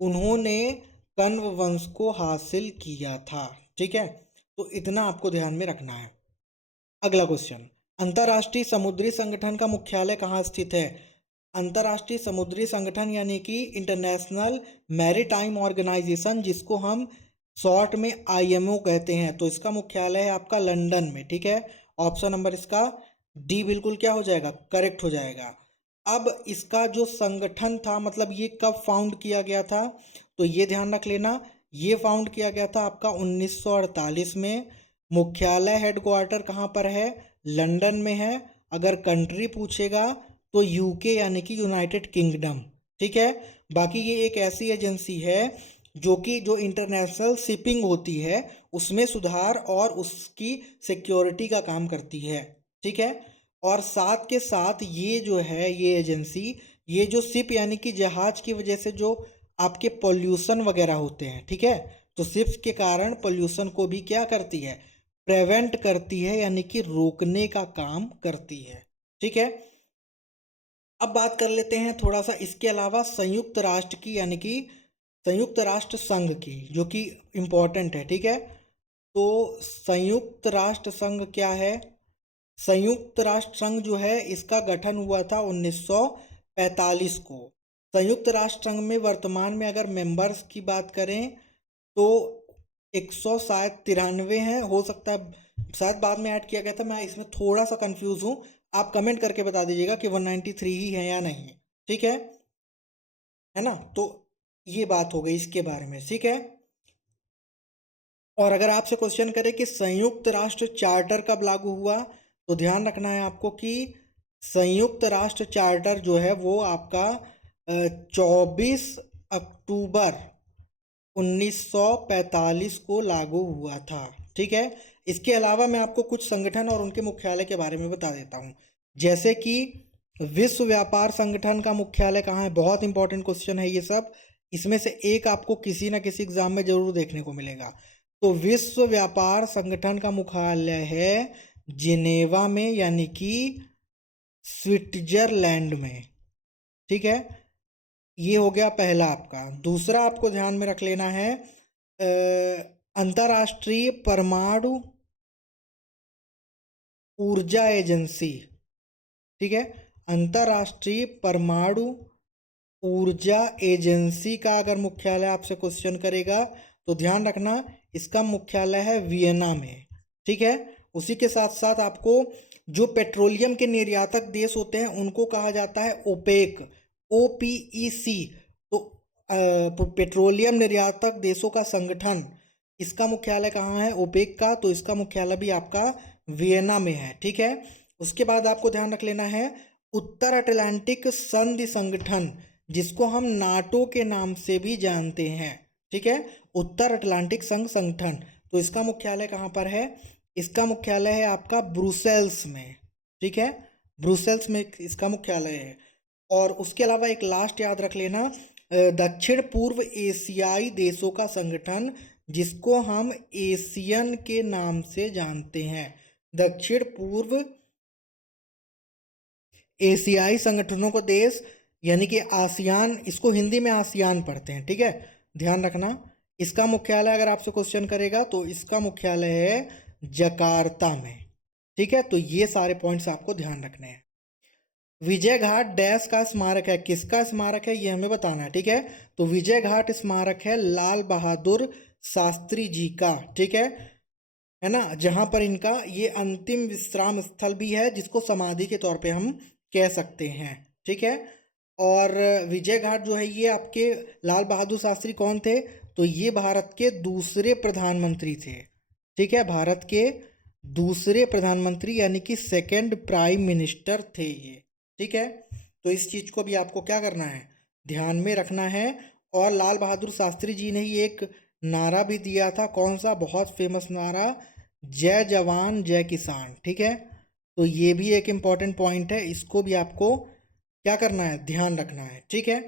उन्होंने कण्व वंश को हासिल किया था। ठीक है, तो इतना आपको ध्यान में रखना है। अगला क्वेश्चन, अंतर्राष्ट्रीय समुद्री संगठन का मुख्यालय कहाँ स्थित है? अंतर्राष्ट्रीय समुद्री संगठन यानी कि इंटरनेशनल मैरीटाइम ऑर्गेनाइजेशन, जिसको हम शॉर्ट में आईएमओ कहते हैं, तो इसका मुख्यालय है आपका लंदन में। ठीक है, ऑप्शन नंबर इसका डी बिल्कुल क्या हो जाएगा, करेक्ट हो जाएगा। अब इसका जो संगठन था, मतलब ये कब फाउंड किया गया था, तो ये ध्यान रख लेना, ये फाउंड किया गया था आपका 1948 में। मुख्यालय हेडक्वार्टर कहाँ पर है? लंदन में है। अगर कंट्री पूछेगा तो यूके यानी कि यूनाइटेड किंगडम। ठीक है, बाकी ये एक ऐसी एजेंसी है जो कि जो इंटरनेशनल शिपिंग होती है उसमें सुधार और उसकी सिक्योरिटी का काम करती है। ठीक है, और साथ के साथ ये जो है ये एजेंसी, ये जो शिप यानी कि जहाज की वजह से जो आपके पोल्यूशन वगैरह होते हैं, ठीक है, तो शिप्स के कारण पोल्यूशन को भी क्या करती है, प्रिवेंट करती है, यानी कि रोकने का काम करती है। ठीक है, अब बात कर लेते हैं थोड़ा सा इसके अलावा संयुक्त राष्ट्र की, यानी कि संयुक्त राष्ट्र संघ की, जो कि इम्पोर्टेंट है। ठीक है, तो संयुक्त राष्ट्र संघ क्या है? संयुक्त राष्ट्र संघ जो है इसका गठन हुआ था 1945 को। संयुक्त राष्ट्र संघ में वर्तमान में अगर मेंबर्स की बात करें तो 100 शायद 93 हैं, हो सकता है शायद बाद में ऐड किया गया था, मैं इसमें थोड़ा सा कंफ्यूज हूँ। आप कमेंट करके बता दीजिएगा कि 193 ही है या नहीं। ठीक है ना, तो ये बात हो गई इसके बारे में। ठीक है, और अगर आपसे क्वेश्चन करे कि संयुक्त राष्ट्र चार्टर कब लागू हुआ, तो ध्यान रखना है आपको कि संयुक्त राष्ट्र चार्टर जो है वो आपका 24 अक्टूबर 1945 को लागू हुआ था। ठीक है, इसके अलावा मैं आपको कुछ संगठन और उनके मुख्यालय के बारे में बता देता हूँ। जैसे कि विश्व व्यापार संगठन का मुख्यालय कहाँ है? बहुत इंपॉर्टेंट क्वेश्चन है ये सब, इसमें से एक आपको किसी ना किसी एग्जाम में जरूर देखने को मिलेगा। तो विश्व व्यापार संगठन का मुख्यालय है जिनेवा में, यानी कि स्विट्जरलैंड में। ठीक है, ये हो गया पहला आपका। दूसरा आपको ध्यान में रख लेना है अंतर्राष्ट्रीय परमाणु ऊर्जा एजेंसी। ठीक है, अंतर्राष्ट्रीय परमाणु ऊर्जा एजेंसी का अगर मुख्यालय आपसे क्वेश्चन करेगा तो ध्यान रखना इसका मुख्यालय है वियना में। ठीक है, उसी के साथ साथ आपको जो पेट्रोलियम के निर्यातक देश होते हैं उनको कहा जाता है ओपेक, OPEC। तो पेट्रोलियम निर्यातक देशों का संगठन, इसका मुख्यालय कहाँ है? ओपेक का, तो इसका मुख्यालय भी आपका वियना में है। ठीक है, उसके बाद आपको ध्यान रख लेना है उत्तर अटलांटिक संधि संगठन, जिसको हम नाटो के नाम से भी जानते हैं। ठीक है, उत्तर अटलांटिक संघ संगठन, तो इसका मुख्यालय कहाँ पर है? इसका मुख्यालय है आपका ब्रुसेल्स में। ठीक है, ब्रुसेल्स में इसका मुख्यालय है। और उसके अलावा एक लास्ट याद रख लेना, दक्षिण पूर्व एशियाई देशों का संगठन, जिसको हम एशियन के नाम से जानते हैं। दक्षिण पूर्व एशियाई संगठनों को देश, यानी कि आसियान, इसको हिंदी में आसियान पढ़ते हैं। ठीक है, ध्यान रखना इसका मुख्यालय अगर आपसे क्वेश्चन करेगा तो इसका मुख्यालय है जकार्ता में। ठीक है, तो ये सारे पॉइंट्स आपको ध्यान रखने हैं। विजय घाट डैश का स्मारक है, किसका स्मारक है ये हमें बताना है। ठीक है, तो विजय घाट स्मारक है लाल बहादुर शास्त्री जी का। ठीक है ना, जहां पर इनका ये अंतिम विश्राम स्थल भी है, जिसको समाधि के तौर पे हम कह सकते हैं। ठीक है, और विजय घाट जो है ये आपके लाल बहादुर शास्त्री कौन थे? तो ये भारत के दूसरे प्रधानमंत्री थे। ठीक है, भारत के दूसरे प्रधानमंत्री यानी कि सेकंड प्राइम मिनिस्टर थे ये। ठीक है, तो इस चीज़ को भी आपको क्या करना है, ध्यान में रखना है। और लाल बहादुर शास्त्री जी ने ही एक नारा भी दिया था, कौन सा? बहुत फेमस नारा, जय जवान जय किसान। ठीक है, तो ये भी एक इम्पॉर्टेंट पॉइंट है, इसको भी आपको क्या करना है, ध्यान रखना है। ठीक है,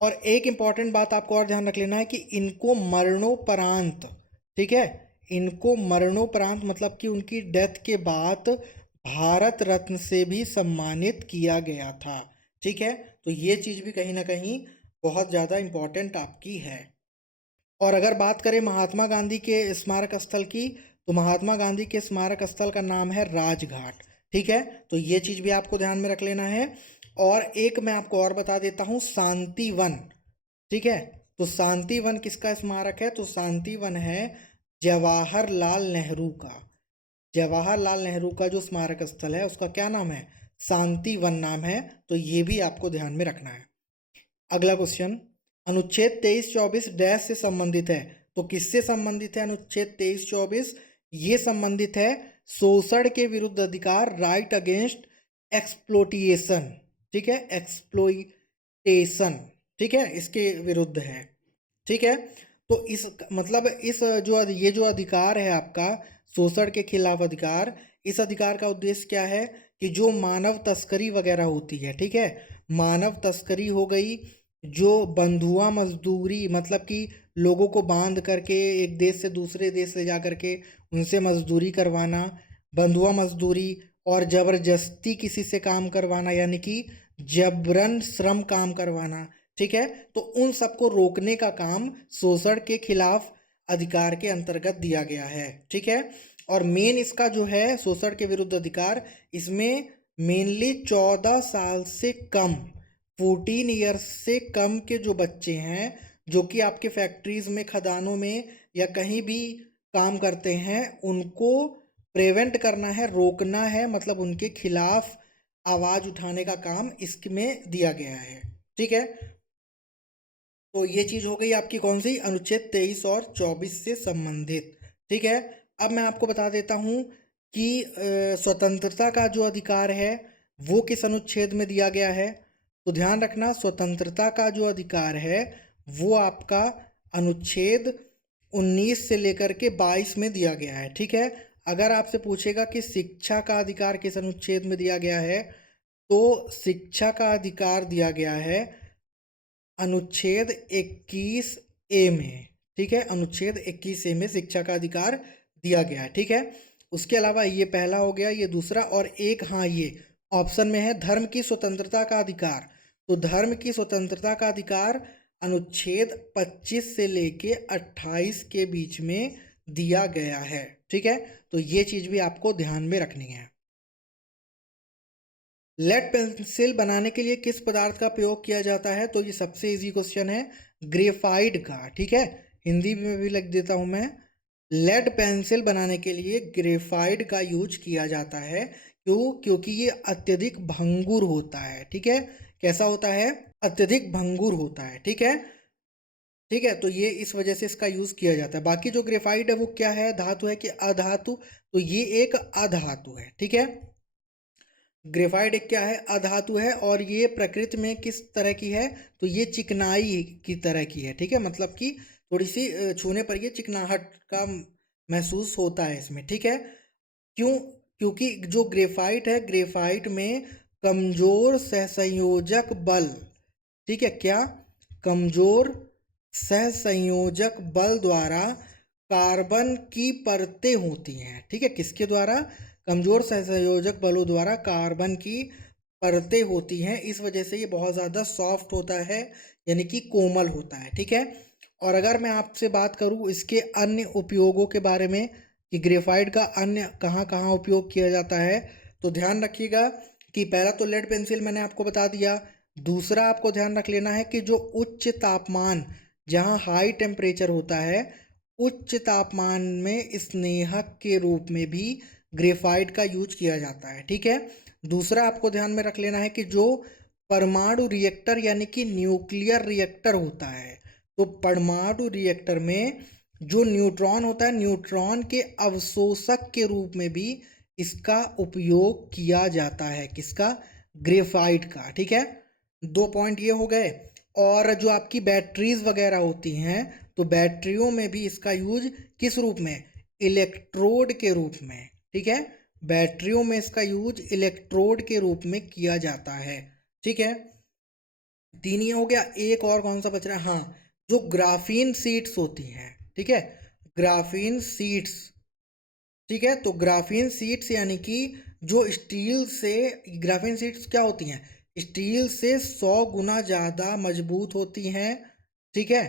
और एक इम्पॉर्टेंट बात आपको और ध्यान रख लेना है कि इनको मरणोपरांत, ठीक है, इनको मरणोपरांत मतलब कि उनकी डेथ के बाद भारत रत्न से भी सम्मानित किया गया था। ठीक है, तो ये चीज़ भी कहीं ना कहीं बहुत ज़्यादा इम्पोर्टेंट आपकी है। और अगर बात करें महात्मा गांधी के स्मारक स्थल की, तो महात्मा गांधी के स्मारक स्थल का नाम है राजघाट। ठीक है, तो ये चीज़ भी आपको ध्यान में रख लेना है। और एक मैं आपको और बता देता हूँ, शांति वन। ठीक है, तो शांति वन किसका स्मारक है? तो शांति वन है जवाहरलाल नेहरू का। जवाहरलाल नेहरू का जो स्मारक स्थल है उसका क्या नाम है? शांति वन नाम है। तो ये भी आपको ध्यान में रखना है। अगला क्वेश्चन, अनुच्छेद 23-24 डैश से संबंधित है। तो किससे संबंधित है अनुच्छेद 23-24? ये संबंधित है शोषण के विरुद्ध अधिकार, राइट अगेंस्ट एक्सप्लोटिएशन। ठीक है, एक्सप्लोइटेशन। ठीक है, इसके विरुद्ध है। ठीक है, तो इस मतलब इस जो ये जो अधिकार है आपका, शोषण के खिलाफ अधिकार, इस अधिकार का उद्देश्य क्या है कि जो मानव तस्करी वगैरह होती है, ठीक है, मानव तस्करी हो गई, जो बंधुआ मजदूरी, मतलब कि लोगों को बांध करके एक देश से दूसरे देश ले जा करके उनसे मजदूरी करवाना, बंधुआ मजदूरी, और ज़बरदस्ती किसी से काम करवाना, यानी कि जबरन श्रम काम करवाना। ठीक है, तो उन सबको रोकने का काम शोषण के खिलाफ अधिकार के अंतर्गत दिया गया है। ठीक है, और मेन इसका जो है शोषण के विरुद्ध अधिकार, इसमें मेनली 14 साल से कम, 14 ईयर्स से कम के जो बच्चे हैं, जो कि आपके फैक्ट्रीज में, खदानों में या कहीं भी काम करते हैं, उनको प्रिवेंट करना है, रोकना है, मतलब उनके खिलाफ आवाज उठाने का काम इसमें दिया गया है। ठीक है, तो ये चीज हो गई आपकी कौन सी? अनुच्छेद 23 और 24 से संबंधित। ठीक है, अब मैं आपको बता देता हूँ कि स्वतंत्रता का जो अधिकार है वो किस अनुच्छेद में दिया गया है। तो ध्यान रखना, स्वतंत्रता का जो अधिकार है वो आपका अनुच्छेद 19 से लेकर के 22 में दिया गया है। ठीक है, अगर आपसे पूछेगा कि शिक्षा का अधिकार किस अनुच्छेद में दिया गया है, तो शिक्षा का अधिकार दिया गया है अनुच्छेद 21 ए में। ठीक है, अनुच्छेद 21 ए में शिक्षा का अधिकार दिया गया है। ठीक है, उसके अलावा ये पहला हो गया, ये दूसरा, और एक हाँ ये ऑप्शन में है धर्म की स्वतंत्रता का अधिकार। तो धर्म की स्वतंत्रता का अधिकार अनुच्छेद 25 से लेके 28 के बीच में दिया गया है। ठीक है, तो ये चीज भी आपको ध्यान में रखनी है। लेड पेंसिल बनाने के लिए किस पदार्थ का प्रयोग किया जाता है? तो ये सबसे इजी क्वेश्चन है, ग्रेफाइट का। ठीक है, हिंदी में भी लिख देता हूं मैं, लेड पेंसिल बनाने के लिए ग्रेफाइट का यूज किया जाता है। क्यों? क्योंकि ये अत्यधिक भंगुर होता है। ठीक है, कैसा होता है? अत्यधिक भंगुर होता है। ठीक है, ठीक है, तो ये इस वजह से इसका यूज किया जाता है। बाकी जो ग्रेफाइट है वो क्या है, धातु है कि अधातु? तो ये एक अधातु है। ठीक है, ग्रेफाइट एक क्या है, अधातु है, और ये प्रकृति में किस तरह की है? तो ये चिकनाई की तरह की है। ठीक है, मतलब कि थोड़ी सी छूने पर ये चिकनाहट का महसूस होता है इसमें। ठीक है, क्यों? क्योंकि जो ग्रेफाइट है, ग्रेफाइट में कमजोर सहसंयोजक बल, ठीक है, क्या? कमजोर सहसंयोजक बल द्वारा कार्बन की परतें होती हैं। ठीक है, किसके द्वारा? कमजोर सहसंयोजक बलों द्वारा कार्बन की परतें होती हैं। इस वजह से ये बहुत ज़्यादा सॉफ्ट होता है, यानी कि कोमल होता है। ठीक है, और अगर मैं आपसे बात करूँ इसके अन्य उपयोगों के बारे में कि ग्रेफाइट का अन्य कहाँ कहाँ उपयोग किया जाता है, तो ध्यान रखिएगा कि पहला तो लेड पेंसिल मैंने आपको बता दिया। दूसरा आपको ध्यान रख लेना है कि जो उच्च तापमान, जहाँ हाई टेम्परेचर होता है, उच्च तापमान में स्नेहक के रूप में भी ग्रेफाइट का यूज किया जाता है। ठीक है, दूसरा आपको ध्यान में रख लेना है कि जो परमाणु रिएक्टर यानी कि न्यूक्लियर रिएक्टर होता है, तो परमाणु रिएक्टर में जो न्यूट्रॉन होता है, न्यूट्रॉन के अवशोषक के रूप में भी इसका उपयोग किया जाता है। किसका? ग्रेफाइट का। ठीक है, 2 पॉइंट ये हो गए। और जो आपकी बैटरीज वगैरह होती हैं, तो बैटरियों में भी इसका यूज किस रूप में? इलेक्ट्रोड के रूप में। ठीक है, बैटरियों में इसका यूज इलेक्ट्रोड के रूप में किया जाता है। ठीक है, 3 ये हो गया। एक और कौन सा बच रहा है? हाँ, जो ग्राफीन सीड्स होती हैं। ठीक है, ग्राफीन सीड्स। ठीक है, तो ग्राफीन सीड्स यानी कि जो स्टील से, ग्राफीन शीट्स क्या होती हैं, स्टील से 100 गुना ज़्यादा मजबूत होती हैं, ठीक है,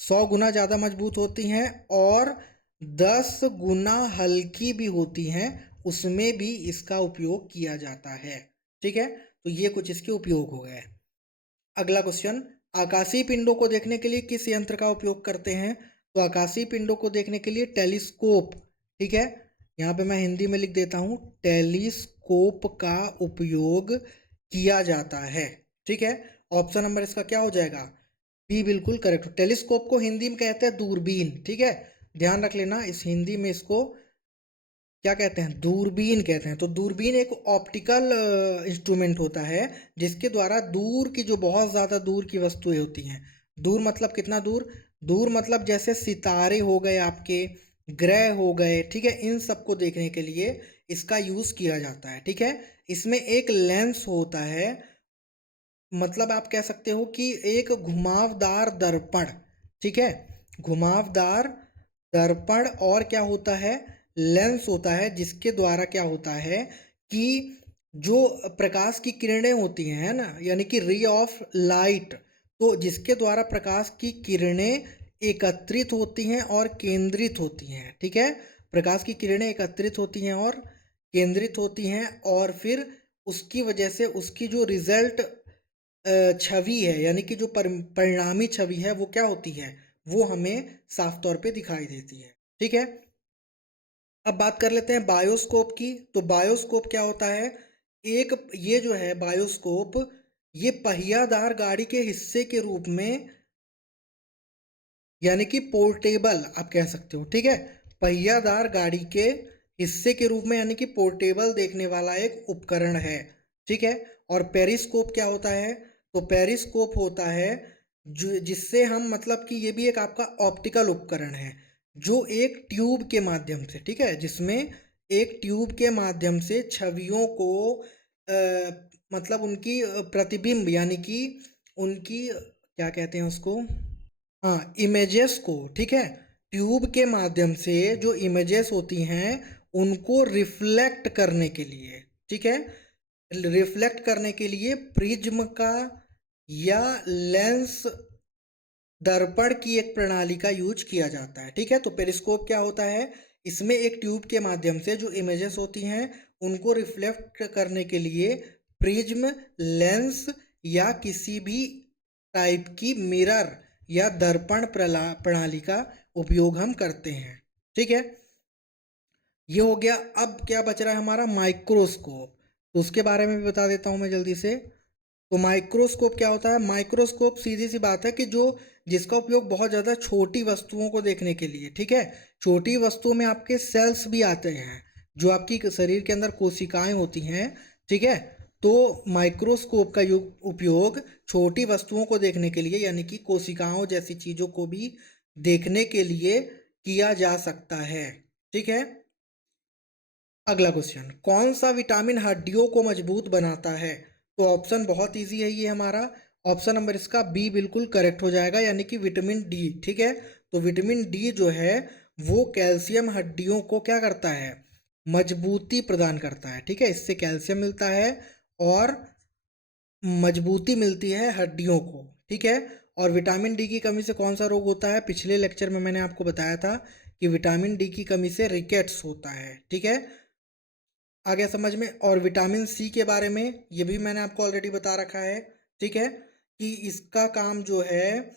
100 गुना ज़्यादा मजबूत होती हैं और 10 गुना हल्की भी होती हैं, उसमें भी इसका उपयोग किया जाता है, ठीक है। तो ये कुछ इसके उपयोग हो गए। अगला क्वेश्चन, आकाशीय पिंडों को देखने के लिए किस यंत्र का उपयोग करते हैं? तो आकाशीय पिंडों को देखने के लिए टेलीस्कोप, ठीक है, यहाँ पे मैं हिंदी में लिख देता हूँ, टेलीस्कोप का उपयोग किया जाता है, ठीक है। ऑप्शन नंबर इसका क्या हो जाएगा, बी बिल्कुल करेक्ट। टेलीस्कोप को हिंदी में कहते हैं दूरबीन, ठीक है, ध्यान रख लेना, इस हिंदी में इसको क्या कहते हैं, दूरबीन कहते हैं। तो दूरबीन एक ऑप्टिकल इंस्ट्रूमेंट होता है जिसके द्वारा दूर की, जो बहुत ज़्यादा दूर की वस्तुएं होती हैं, दूर मतलब कितना दूर, दूर मतलब जैसे सितारे हो गए आपके, ग्रह हो गए, ठीक है, इन सबको देखने के लिए इसका यूज़ किया जाता है, ठीक है। इसमें एक लेंस होता है, मतलब आप कह सकते हो कि एक घुमावदार दर्पण, ठीक है, घुमावदार दर्पण, और क्या होता है, लेंस होता है, जिसके द्वारा क्या होता है कि जो प्रकाश की किरणें होती हैं, है ना, यानी कि रे ऑफ लाइट, तो जिसके द्वारा प्रकाश की किरणें एकत्रित होती हैं और केंद्रित होती हैं, ठीक है, प्रकाश की किरणें एकत्रित होती हैं और केंद्रित होती हैं, और फिर उसकी वजह से उसकी जो रिजल्ट छवि है, यानी कि जो परिणामी छवि है वो क्या होती है, वो हमें साफ तौर पे दिखाई देती है, ठीक है। अब बात कर लेते हैं बायोस्कोप की। तो बायोस्कोप क्या होता है, एक ये जो है बायोस्कोप, ये पहियादार गाड़ी के हिस्से के रूप में, यानी कि पोर्टेबल आप कह सकते हो, ठीक है, पहियादार गाड़ी के हिस्से के रूप में, यानी कि पोर्टेबल देखने वाला एक उपकरण है, ठीक है। और पेरिस्कोप क्या होता है, तो पेरिस्कोप होता है जो, जिससे हम, मतलब कि ये भी एक आपका ऑप्टिकल उपकरण है, जो एक ट्यूब के माध्यम से, ठीक है, जिसमें एक ट्यूब के माध्यम से छवियों को मतलब उनकी प्रतिबिंब, यानी कि उनकी क्या कहते हैं उसको, हाँ, इमेजेस को, ठीक है, ट्यूब के माध्यम से जो इमेजेस होती हैं उनको रिफ्लेक्ट करने के लिए, ठीक है, रिफ्लेक्ट करने के लिए प्रिज्म का या लेंस दर्पण की एक प्रणाली का यूज किया जाता है, ठीक है। तो पेरिस्कोप क्या होता है, इसमें एक ट्यूब के माध्यम से जो इमेजेस होती हैं उनको रिफ्लेक्ट करने के लिए प्रिज्म, लेंस या किसी भी टाइप की मिरर या दर्पण प्रणाली का उपयोग हम करते हैं, ठीक है। ये हो गया। अब क्या बच रहा है हमारा, माइक्रोस्कोप, तो उसके बारे में भी बता देता हूँ मैं जल्दी से। तो माइक्रोस्कोप क्या होता है, माइक्रोस्कोप सीधी सी बात है कि जो, जिसका उपयोग बहुत ज़्यादा छोटी वस्तुओं को देखने के लिए, ठीक है, छोटी वस्तुओं में आपके सेल्स भी आते हैं, जो आपकी शरीर के अंदर कोशिकाएं होती हैं, ठीक है, तो माइक्रोस्कोप का उपयोग छोटी वस्तुओं को देखने के लिए, यानी कि कोशिकाओं जैसी चीज़ों को भी देखने के लिए किया जा सकता है, ठीक है। अगला क्वेश्चन, कौन सा विटामिन हड्डियों को मजबूत बनाता है? तो ऑप्शन बहुत इजी है ये हमारा, ऑप्शन नंबर इसका बी बिल्कुल करेक्ट हो जाएगा, यानी कि विटामिन डी, ठीक है। तो विटामिन डी जो है वो कैल्शियम हड्डियों को क्या करता है, मजबूती प्रदान करता है, ठीक है, इससे कैल्शियम मिलता है और मजबूती मिलती है हड्डियों को, ठीक है। और विटामिन डी की कमी से कौन सा रोग होता है, पिछले लेक्चर में मैंने आपको बताया था कि विटामिन डी की कमी से रिकेट्स होता है, ठीक है, आ गया समझ में। और विटामिन सी के बारे में ये भी मैंने आपको ऑलरेडी बता रखा है, ठीक है, कि इसका काम जो है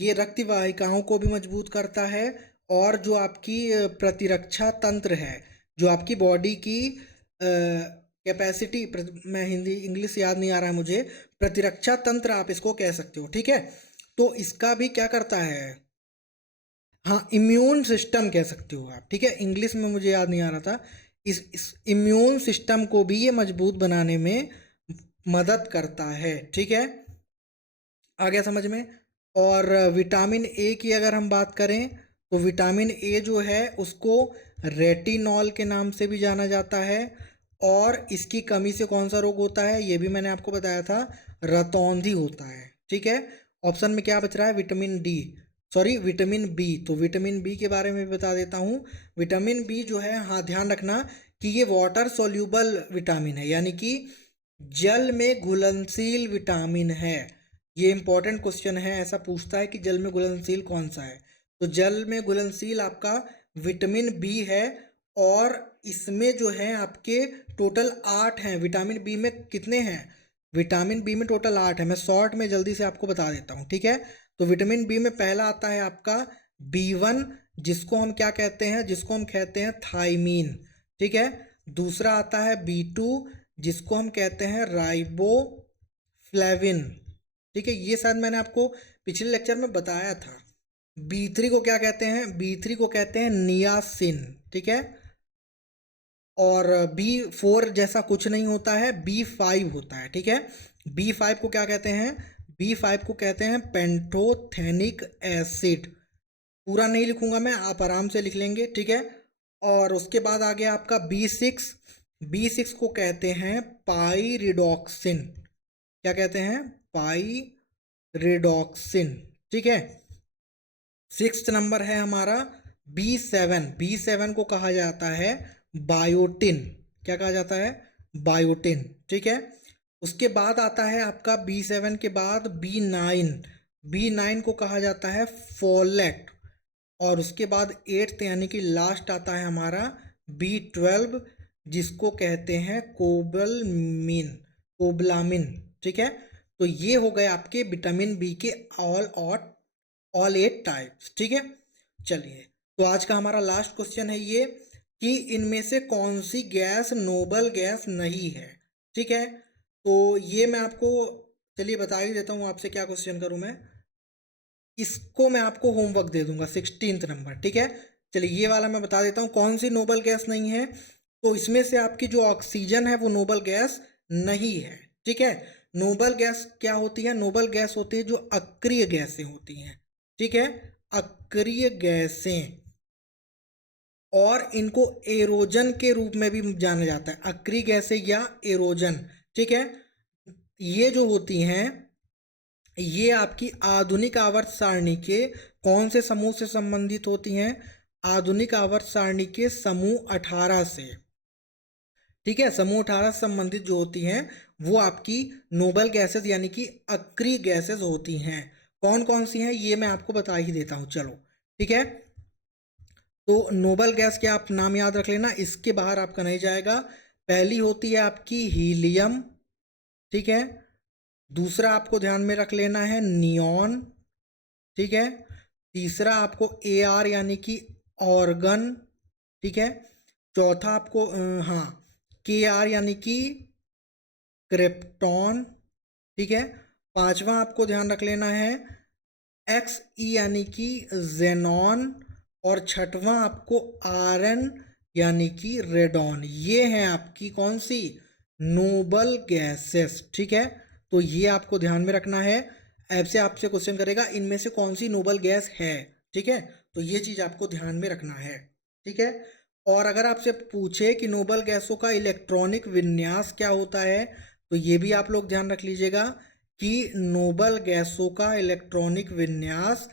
ये रक्त वाहिकाओं को भी मजबूत करता है, और जो आपकी प्रतिरक्षा तंत्र है, जो आपकी बॉडी की कैपेसिटी, मैं हिंदी इंग्लिश याद नहीं आ रहा है मुझे, प्रतिरक्षा तंत्र आप इसको कह सकते हो, ठीक है। तो इसका भी क्या करता है, हाँ, इम्यून सिस्टम कह सकते हो आप, ठीक है, इंग्लिश में मुझे याद नहीं आ रहा था, इस इम्यून सिस्टम को भी ये मजबूत बनाने में मदद करता है, ठीक है, आ गया समझ में। और विटामिन ए की अगर हम बात करें, तो विटामिन ए जो है उसको रेटिनॉल के नाम से भी जाना जाता है, और इसकी कमी से कौन सा रोग होता है, ये भी मैंने आपको बताया था, रतौंधी होता है, ठीक है। ऑप्शन में क्या बच रहा है, vitamin D, sorry vitamin B. तो विटामिन बी के बारे में भी बता देता हूँ। विटामिन बी जो है, हाँ ध्यान रखना कि ये वाटर सोल्यूबल विटामिन है, यानी कि जल में घुलनशील विटामिन है। ये इंपॉर्टेंट क्वेश्चन है, ऐसा पूछता है कि जल में घुलनशील कौन सा है। तो जल में घुलनशील आपका विटामिन बी है, और इसमें जो है आपके टोटल 8 हैं। विटामिन बी में कितने हैं? विटामिन बी में टोटल 8 है। मैं शॉर्ट में जल्दी से आपको बता देता हूँ, ठीक है। तो विटामिन बी में पहला आता है आपका B1, जिसको हम क्या कहते हैं? जिसको हम कहते हैं थायमीन, ठीक है। दूसरा आता है B2, जिसको हम कहते हैं राइबोफ्लेविन, ठीक है। ये शायद मैंने आपको पिछले लेक्चर में बताया था। B3 को क्या कहते हैं? B3 को कहते हैं नियासिन, ठीक है। और B4 जैसा कुछ नहीं होता है, B5 होता है, ठीक है। B5 को क्या कहते हैं? B5 को कहते हैं पेंटोथेनिक एसिड। पूरा नहीं लिखूंगा मैं, आप आराम से लिख लेंगे, ठीक है। और उसके बाद आ गया आपका B6। B6 को कहते हैं पाइरिडॉक्सिन। क्या कहते हैं? पाइरिडॉक्सिन, ठीक है। 6th नंबर है हमारा B7। B7 को कहा जाता है बायोटिन। क्या कहा जाता है? बायोटिन, ठीक है। उसके बाद आता है आपका B7 के बाद B9। B9 को कहा जाता है फोलेट। और उसके बाद 8th यानी कि लास्ट आता है हमारा B12, जिसको कहते हैं कोबलामिन, ठीक है। तो ये हो गए आपके विटामिन बी के ऑल 8 टाइप्स, ठीक है। चलिए, तो आज का हमारा लास्ट क्वेश्चन है ये कि इनमें से कौन सी गैस नोबल गैस नहीं है, ठीक है। तो ये मैं आपको चलिए बता ही देता हूँ आपसे क्या क्वेश्चन करूँ मैं। इसको मैं आपको होमवर्क दे दूंगा 16th नंबर, ठीक है। चलिए ये वाला मैं बता देता हूँ कौन सी नोबल गैस नहीं है। तो इसमें से आपकी जो ऑक्सीजन है वो नोबल गैस नहीं है, ठीक है। नोबल गैस क्या होती है? नोबल गैस होती है जो अक्रिय गैसें होती हैं, ठीक है। अक्रिय गैसें, और इनको एरोजन के रूप में भी जाना जाता है, अक्रिय गैसें या एरोजन, ठीक है। ये जो होती हैं, ये आपकी आधुनिक आवर्त सारणी के कौन से समूह से संबंधित होती हैं? आधुनिक आवर्त सारणी के समूह 18 से, ठीक है। समूह 18 से संबंधित जो होती हैं वो आपकी नोबल गैसेस यानी कि अक्रिय गैसेस होती हैं। कौन कौन सी हैं ये मैं आपको बता ही देता हूँ, चलो, ठीक है। तो नोबल गैस के आप नाम याद रख लेना, इसके बाहर आपका नहीं जाएगा। पहली होती है आपकी हीलियम, ठीक है। दूसरा आपको ध्यान में रख लेना है नियॉन, ठीक है। तीसरा आपको AR यानी कि ऑर्गन, ठीक है। चौथा आपको हाँ KR यानी कि क्रिप्टॉन, ठीक है। पांचवा आपको ध्यान रख लेना है XE यानी कि जेनॉन, और छठवां आपको RN यानी कि रेडॉन। ये हैं आपकी कौन सी? नोबल गैसेस, ठीक है। तो ये आपको ध्यान में रखना है। ऐसे आपसे क्वेश्चन करेगा इनमें से कौन सी नोबल गैस है, ठीक है। तो ये चीज आपको ध्यान में रखना है, ठीक है। और अगर आपसे पूछे कि नोबल गैसों का इलेक्ट्रॉनिक विन्यास क्या होता है, तो ये भी आप लोग ध्यान रख लीजिएगा कि नोबल गैसों का इलेक्ट्रॉनिक विन्यास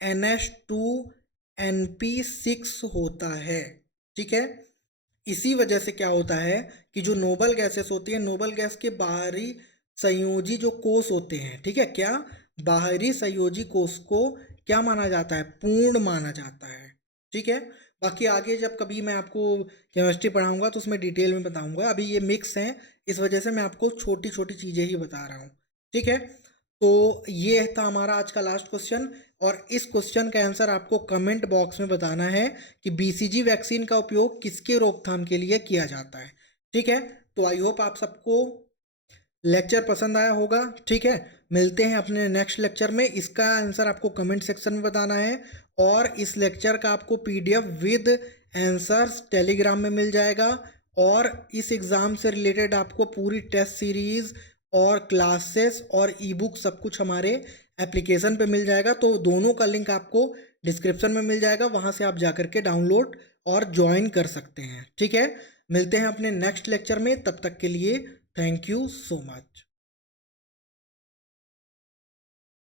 NH2NP6 होता है, ठीक है। इसी वजह से क्या होता है कि जो नोबल गैसेस होती है, नोबल गैस के बाहरी संयोजी जो कोष होते हैं, ठीक है, क्या बाहरी संयोजी कोष को क्या माना जाता है? पूर्ण माना जाता है, ठीक है। बाकी आगे जब कभी मैं आपको केमिस्ट्री पढ़ाऊंगा तो उसमें डिटेल में बताऊंगा। अभी ये मिक्स हैं, इस वजह से मैं आपको छोटी छोटी चीज़ें ही बता रहा हूँ, ठीक है। तो ये था हमारा आज का लास्ट क्वेश्चन, और इस क्वेश्चन का आंसर आपको कमेंट बॉक्स में बताना है कि BCG वैक्सीन का उपयोग किसके रोकथाम के लिए किया जाता है, ठीक है। तो आई होप आप सबको लेक्चर पसंद आया होगा, ठीक है। मिलते हैं अपने नेक्स्ट लेक्चर में। इसका आंसर आपको कमेंट सेक्शन में बताना है, और इस लेक्चर का आपको PDF विद आंसर्स टेलीग्राम में मिल जाएगा। और इस एग्ज़ाम से रिलेटेड आपको पूरी टेस्ट सीरीज़ और क्लासेस और ई-बुक सब कुछ हमारे एप्लीकेशन पे मिल जाएगा। तो दोनों का लिंक आपको डिस्क्रिप्शन में मिल जाएगा, वहाँ से आप जा करके डाउनलोड और ज्वाइन कर सकते हैं, ठीक है। मिलते हैं अपने नेक्स्ट लेक्चर में, तब तक के लिए थैंक यू सो मच।